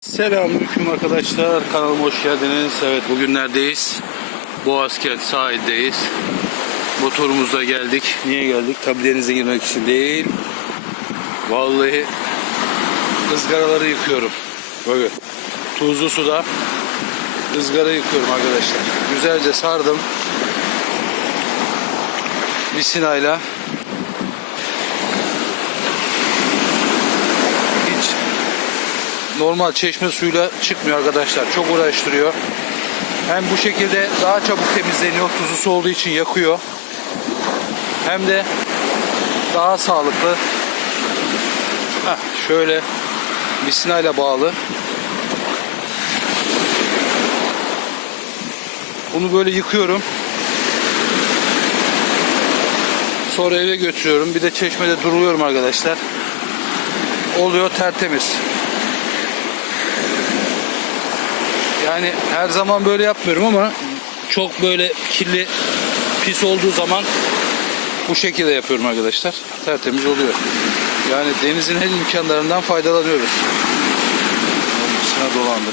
Selamünaleyküm arkadaşlar. Kanalıma hoş geldiniz. Evet bugün neredeyiz? Boğazkent sahildeyiz. Motorumuzla geldik. Niye geldik? Tabi denize girmek için değil. Vallahi ızgaraları yıkıyorum. Böyle tuzlu suda ızgara yıkıyorum arkadaşlar. Güzelce sardım. Misinayla normal çeşme suyuyla çıkmıyor arkadaşlar. Çok uğraştırıyor. Hem bu şekilde daha çabuk temizleniyor. Tuzlu su olduğu için yakıyor. Hem de daha sağlıklı. Heh, şöyle misinayla bağlı. Bunu böyle yıkıyorum. Sonra eve götürüyorum. Bir de çeşmede duruluyorum arkadaşlar. Oluyor tertemiz. Yani her zaman böyle yapmıyorum ama çok böyle kirli pis olduğu zaman bu şekilde yapıyorum arkadaşlar. Tertemiz oluyor. Yani denizin her imkanlarından faydalanıyoruz. Olmasına dolandı.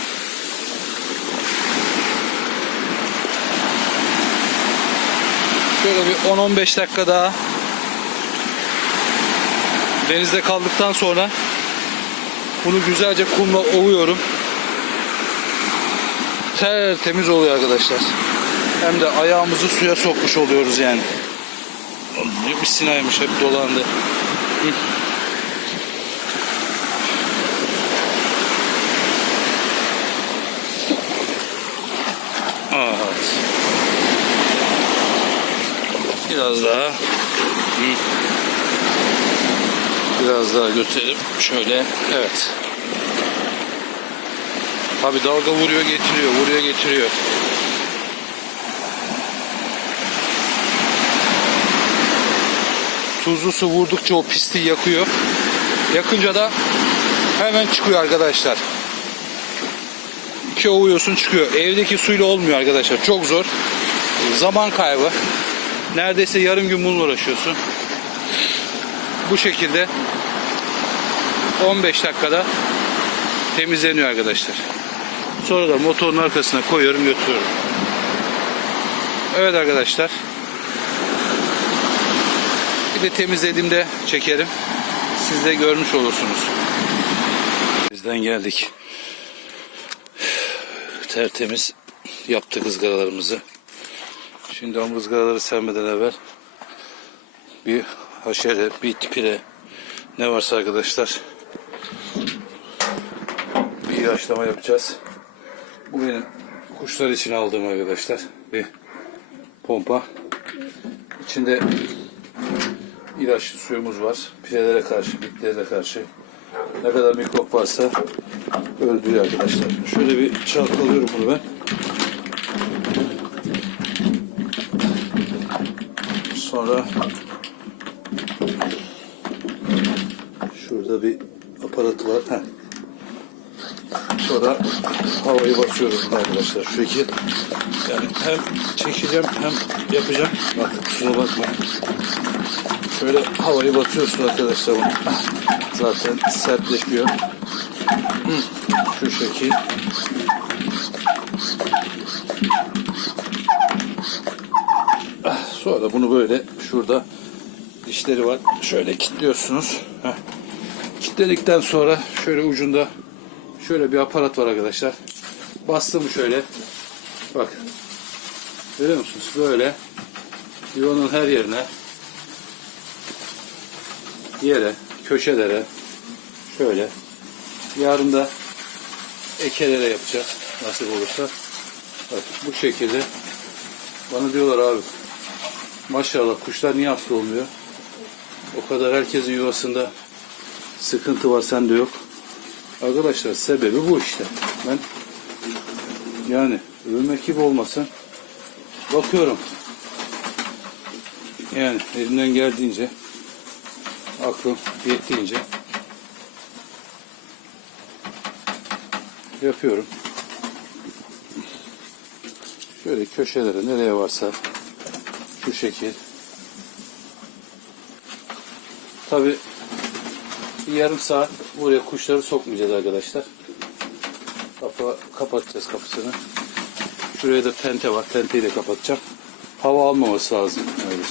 Şöyle bir 10-15 dakika daha denizde kaldıktan sonra bunu güzelce kumla ovuyorum tertemiz oluyor arkadaşlar. Hem de ayağımızı suya sokmuş oluyoruz yani. Ne bir sinaymış hep dolandı. Evet. Biraz daha. Biraz daha götürelim. Şöyle. Evet. Tabi dalga vuruyor getiriyor, vuruyor getiriyor. Tuzlu su vurdukça o pisliği yakıyor. Yakınca da hemen çıkıyor arkadaşlar. İki ovuyorsun çıkıyor. Evdeki suyla olmuyor arkadaşlar. Çok zor. Zaman kaybı. Neredeyse yarım gün bununla uğraşıyorsun. Bu şekilde 15 dakikada temizleniyor arkadaşlar. Sonra da motorun arkasına koyuyorum götürüyorum. Evet arkadaşlar. Bir de temizlediğimde çekerim. Siz de görmüş olursunuz. Bizden geldik. Tertemiz yaptık ızgaralarımızı. Şimdi o ızgaraları sermeden evvel bir haşere, bir tipire ne varsa arkadaşlar bir ilaçlama yapacağız. Bu benim kuşlar için aldığım arkadaşlar bir pompa. İçinde ilaçlı suyumuz var. Pirelere karşı, bitlere karşı. Ne kadar mikrop varsa öldürüyor arkadaşlar. Şöyle bir çalkalıyorum bunu ben. Sonra şurada bir aparatı var. Heh. Sonra havayı basıyoruz arkadaşlar şu şekil. Yani hem çekeceğim hem yapacağım. Bak kusura bakmayın. Şöyle havayı basıyorsun arkadaşlar bunu. Zaten sertleşiyor. Şu şekil. Ah, Sonra bunu böyle şurada dişleri var. Şöyle kilitliyorsunuz. Kilitledikten sonra şöyle ucunda Şöyle bir aparat var arkadaşlar. Bastım şöyle. Bak. Görüyor musunuz? Böyle. Yuva'nın her yerine yere, köşelere şöyle yarın da ekelere yapacağız. Nasip olursa. Bak bu şekilde bana diyorlar abi maşallah kuşlar niye hasta olmuyor? O kadar herkesin yuvasında sıkıntı var sende yok. Arkadaşlar sebebi bu işte. Ben yani övmek gibi olmasın bakıyorum. Yani elimden geldiğince aklım yettiğince yapıyorum. Şöyle köşelere nereye varsa şu şekil. Tabi bir yarım saat buraya kuşları sokmayacağız arkadaşlar. Kapı, kapatacağız kapısını. Şuraya da tente var. Tenteyi de kapatacağım. Hava almaması lazım. Evet.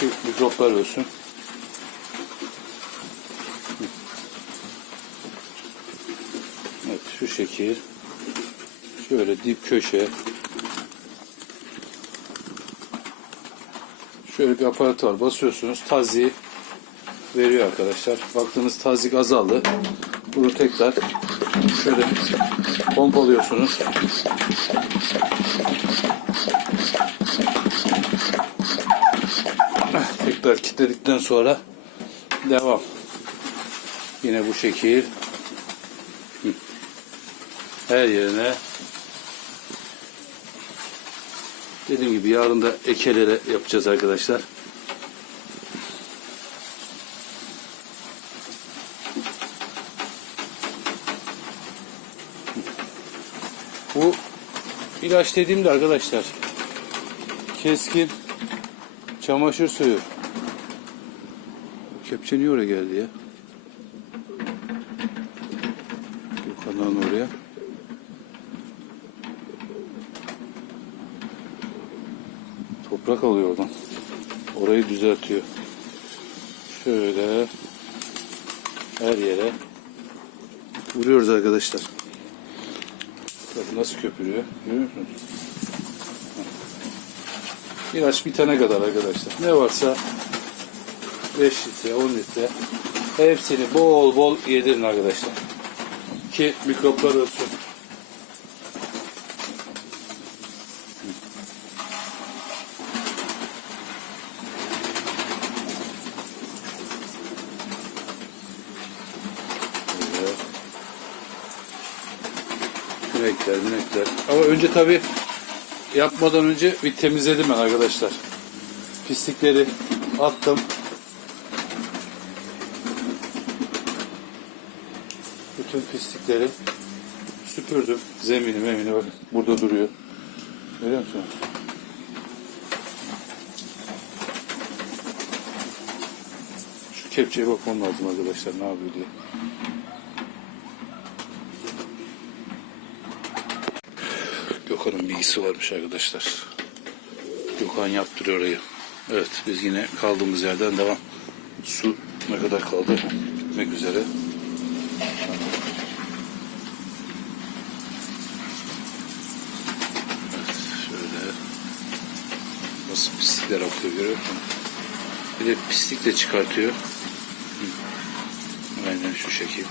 Şu mikroplar ölsün. Evet şu şekil. Şöyle dip köşe. Şöyle bir aparat var. Basıyorsunuz. Taziği veriyor arkadaşlar. Baktığınız tazik azaldı. Bunu tekrar şöyle pompalıyorsunuz. Tekrar kilitledikten sonra devam. Yine bu şekil. Her yerine Dediğim gibi yarın da ekelere yapacağız arkadaşlar. Bu ilaç dediğimde arkadaşlar keskin çamaşır suyu. Kepçe niye oraya geldi ya? Yukarıdan oraya. Toprak alıyor oradan. Orayı düzeltiyor. Şöyle her yere vuruyoruz arkadaşlar. Bakın nasıl köpürüyor. Görüyor musunuz? İlaç bitene kadar arkadaşlar. Ne varsa 5 litre, 10 litre hepsini bol bol yedirin arkadaşlar. Ki mikroplar ölsün. Minekler, minekler. Ama önce tabi yapmadan önce bir temizledim ben arkadaşlar. Pislikleri attım. Bütün pislikleri süpürdüm. Zemini memini bak burada duruyor. Görüyor musun? Şu kepçeye bakmam lazım arkadaşlar ne yapıyor diye. Gökhan'ın bilgisi varmış arkadaşlar. Gökhan yaptırıyor orayı. Evet biz yine kaldığımız yerden devam. Su ne kadar kaldı? Bitmek üzere. Nasıl pislikler akıyor görüyor? Bir de pislik de çıkartıyor. Aynen şu şekil.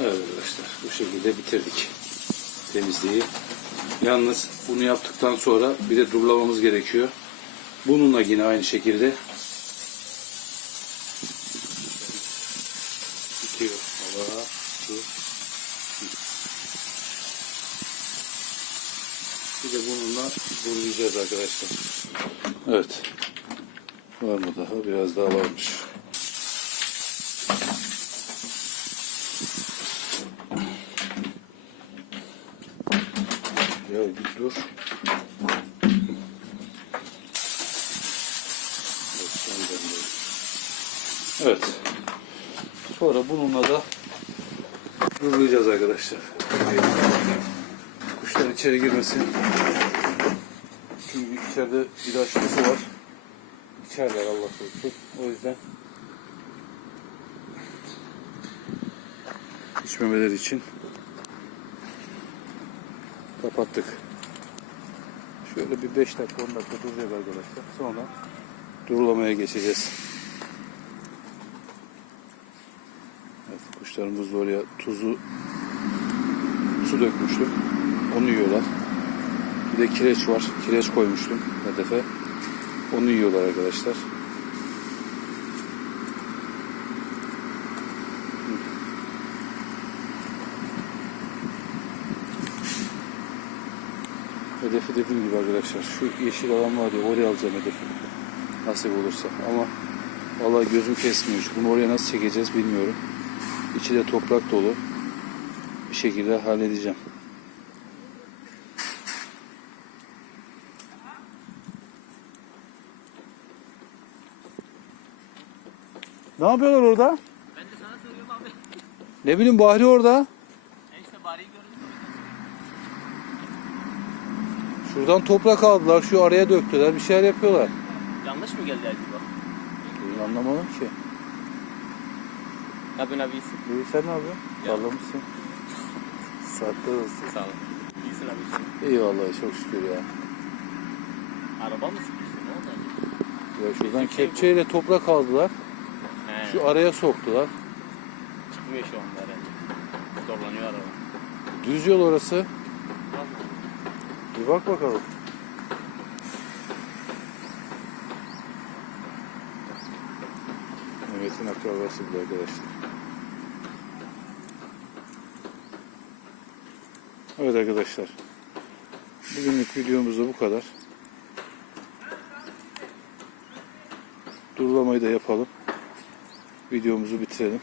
Evet arkadaşlar bu şekilde bitirdik temizliği. Yalnız bunu yaptıktan sonra bir de durlamamız gerekiyor. Bununla yine aynı şekilde bitiyor. Hava, su. Bir de bununla durlayacağız arkadaşlar. Evet. Var mı daha? Biraz daha varmış. Ya bir dur. Evet. Sonra bununla da durlayacağız arkadaşlar. Kuşlar içeri girmesin. Çünkü içeride ilaçlı su var. İçerler Allah korusun. O yüzden içmemeleri için kapattık. Şöyle bir 5 dakika 10 dakika duracağız arkadaşlar. Sonra durulamaya geçeceğiz. Evet, kuşlarımız da oraya tuzu su dökmüştüm. Onu yiyorlar. Bir de kireç var. Kireç koymuştum hedefe. Onu yiyorlar arkadaşlar. Hedefi dediğim gibi arkadaşlar şu yeşil alan var ya oraya alacağım hedefi. Nasip olursa ama vallahi gözüm kesmiyor. Bunu oraya nasıl çekeceğiz bilmiyorum. İçi de toprak dolu. Bir şekilde halledeceğim. Ne yapıyorlar orada? Ben de sana söylüyorum abi. Ne bileyim Bahri orada. Şuradan toprak aldılar. Şu araya döktüler. Bir şeyler yapıyorlar. Yanlış mı geldi acaba? Ben anlamadım ki. Ne yapıyorsun abi iyisin? İyi sen ne yapıyorsun? Ya. Sallamışsın. Saatler olsun. Sağ ol. İyisin abi iyisin. İyi vallahi çok şükür ya. Araba mı sıkıştı? Ne oldu acaba? Ya şuradan Bizim şey bu. kepçeyle toprak aldılar. He. Şu araya soktular. Çıkmıyor şu anda herhalde. Zorlanıyor araba. Düz yol orası. Bir bak bakalım. Mehmet'in akrabası bu arkadaşlar. Evet arkadaşlar. Bugünlük videomuz da bu kadar. Durulamayı da yapalım. Videomuzu bitirelim.